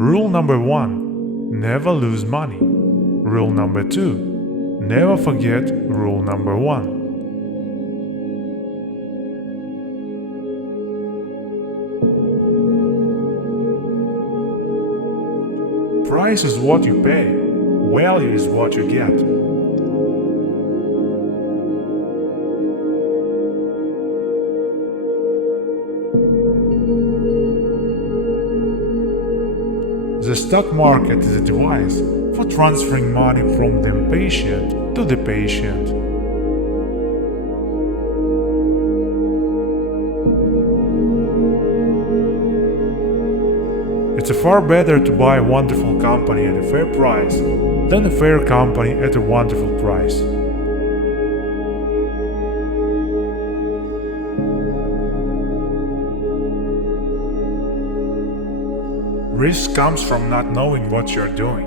Rule number 1. Never lose money. Rule number 2. Never forget rule number 1. Price is what you pay. Value is what you get. The stock market is a device for transferring money from the impatient to the patient. It's far better to buy a wonderful company at a fair price than a fair company at a wonderful price. Risk comes from not knowing what you're doing.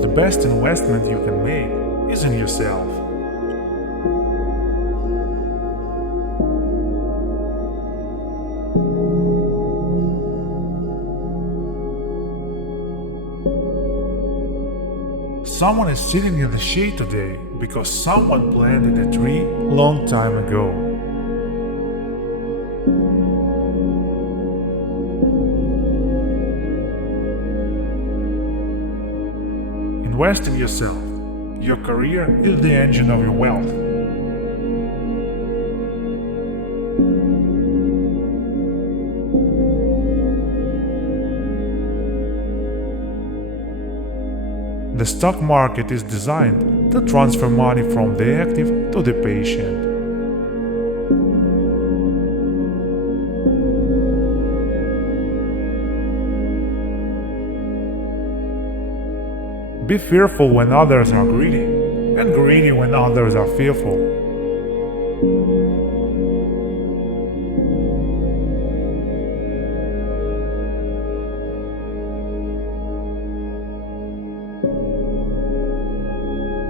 The best investment you can make is in yourself. Someone is sitting in the shade today because someone planted a tree long time ago. Invest in yourself. Your career is the engine of your wealth. The stock market is designed to transfer money from the active to the patient. Be fearful when others are greedy, and greedy when others are fearful.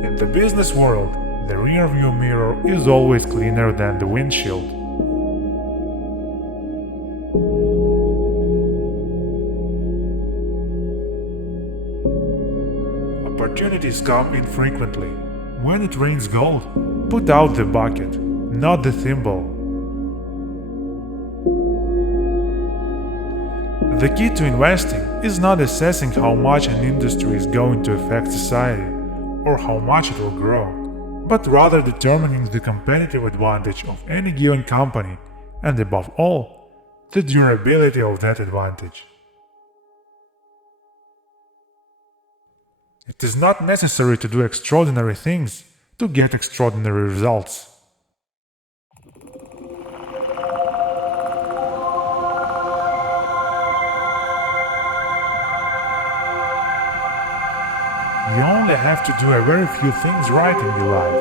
In the business world, the rear-view mirror is always cleaner than the windshield. Opportunities come infrequently. When it rains gold, put out the bucket, not the thimble. The key to investing is not assessing how much an industry is going to affect society or how much it will grow, but rather determining the competitive advantage of any given company and, above all, the durability of that advantage. It is not necessary to do extraordinary things to get extraordinary results. You only have to do a very few things right in your life,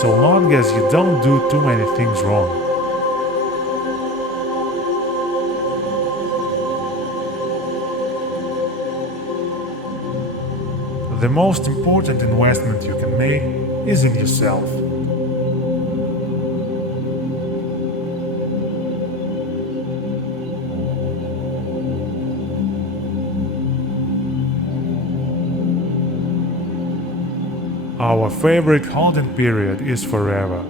so long as you don't do too many things wrong. The most important investment you can make is in yourself. Our favorite holding period is forever.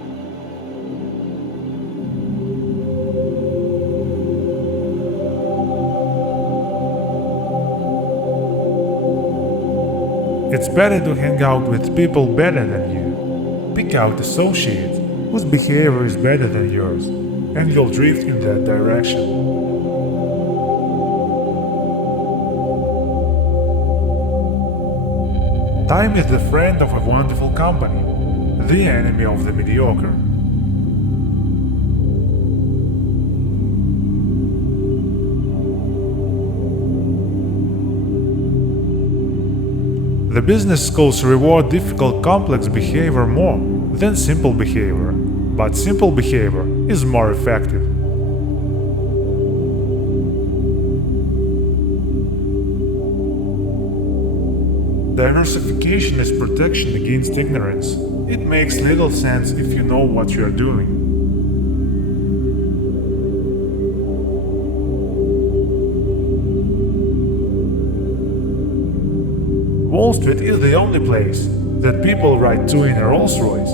It's better to hang out with people better than you. Pick out associates whose behavior is better than yours, and you'll drift in that direction. Time is the friend of a wonderful company, the enemy of the mediocre. The business schools reward difficult, complex behavior more than simple behavior, but simple behavior is more effective. Diversification is protection against ignorance. It makes little sense if you know what you are doing. Wall Street is the only place that people ride to in a Rolls Royce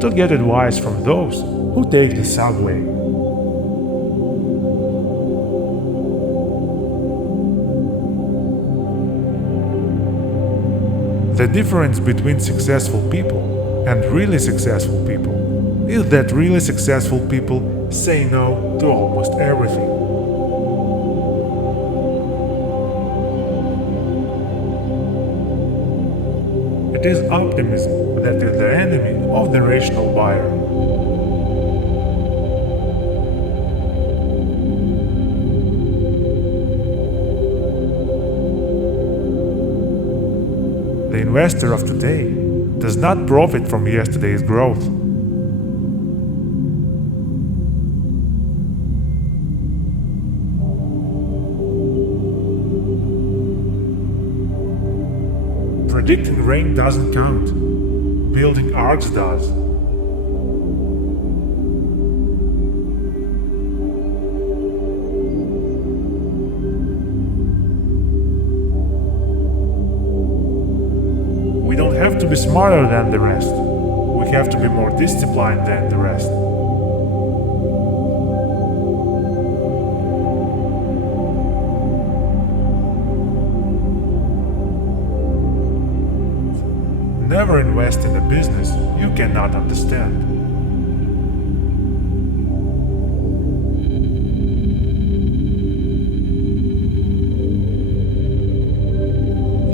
to get advice from those who take the subway. The difference between successful people and really successful people is that really successful people say no to almost everything. It is optimism that is the enemy of the rational buyer. The investor of today does not profit from yesterday's growth. Predicting rain doesn't count. Building arcs does. We don't have to be smarter than the rest. We have to be more disciplined than the rest. Never invest in a business you cannot understand.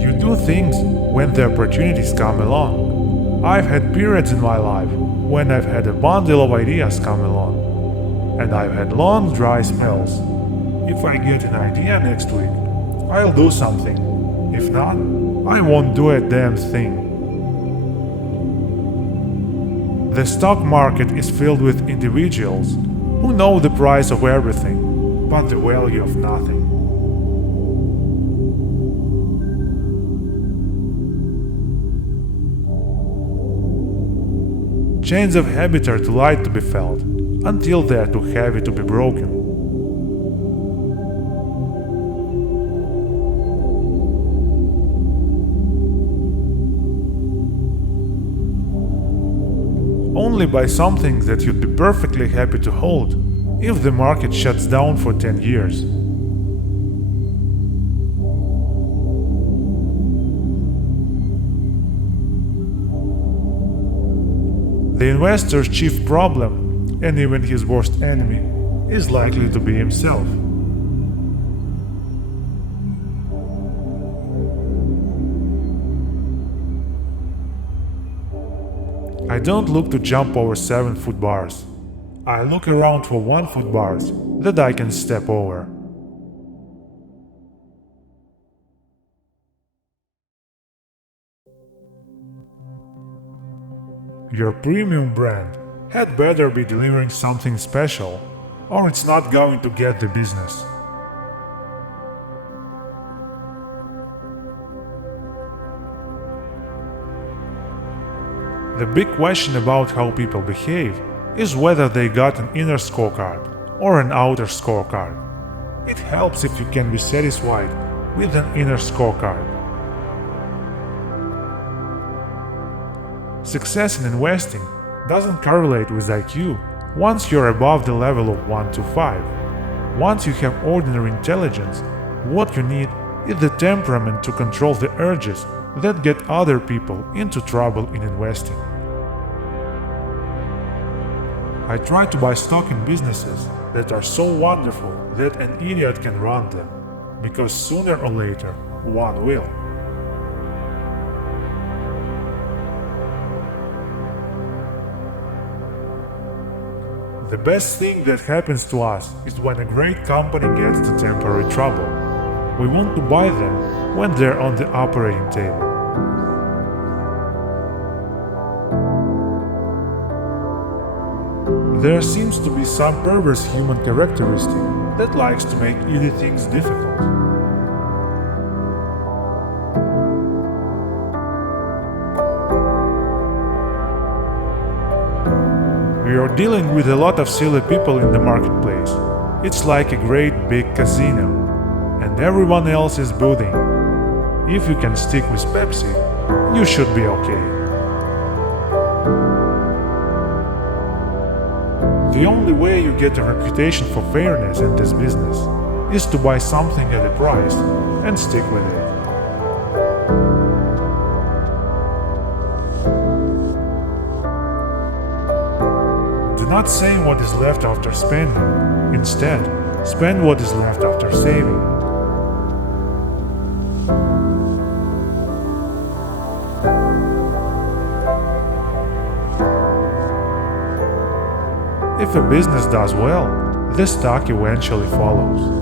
You do things when the opportunities come along. I've had periods in my life when I've had a bundle of ideas come along, and I've had long dry spells. If I get an idea next week, I'll do something. If not, I won't do a damn thing. The stock market is filled with individuals who know the price of everything, but the value of nothing. Chains of habit are too light to be felt, until they are too heavy to be broken. Only buy something that you'd be perfectly happy to hold if the market shuts down for 10 years. The investor's chief problem, and even his worst enemy, is likely to be himself. I don't look to jump over 7-foot bars. I look around for 1-foot bars that I can step over. Your premium brand had better be delivering something special, or it's not going to get the business. The big question about how people behave is whether they got an inner scorecard or an outer scorecard. It helps if you can be satisfied with an inner scorecard. Success in investing doesn't correlate with IQ once you're above the level of 1 to 5. Once you have ordinary intelligence, what you need is the temperament to control the urges that get other people into trouble in investing. I try to buy stock in businesses that are so wonderful that an idiot can run them, because sooner or later one will. The best thing that happens to us is when a great company gets into temporary trouble. We want to buy them when they're on the operating table. There seems to be some perverse human characteristic that likes to make easy things difficult. are dealing with a lot of silly people in the marketplace. It's like a great big casino, and everyone else is booting. If you can stick with Pepsi, you should be okay. The only way you get a reputation for fairness in this business is to buy something at a price and stick with it. Do not save what is left after spending. Instead, spend what is left after saving. If a business does well, the stock eventually follows.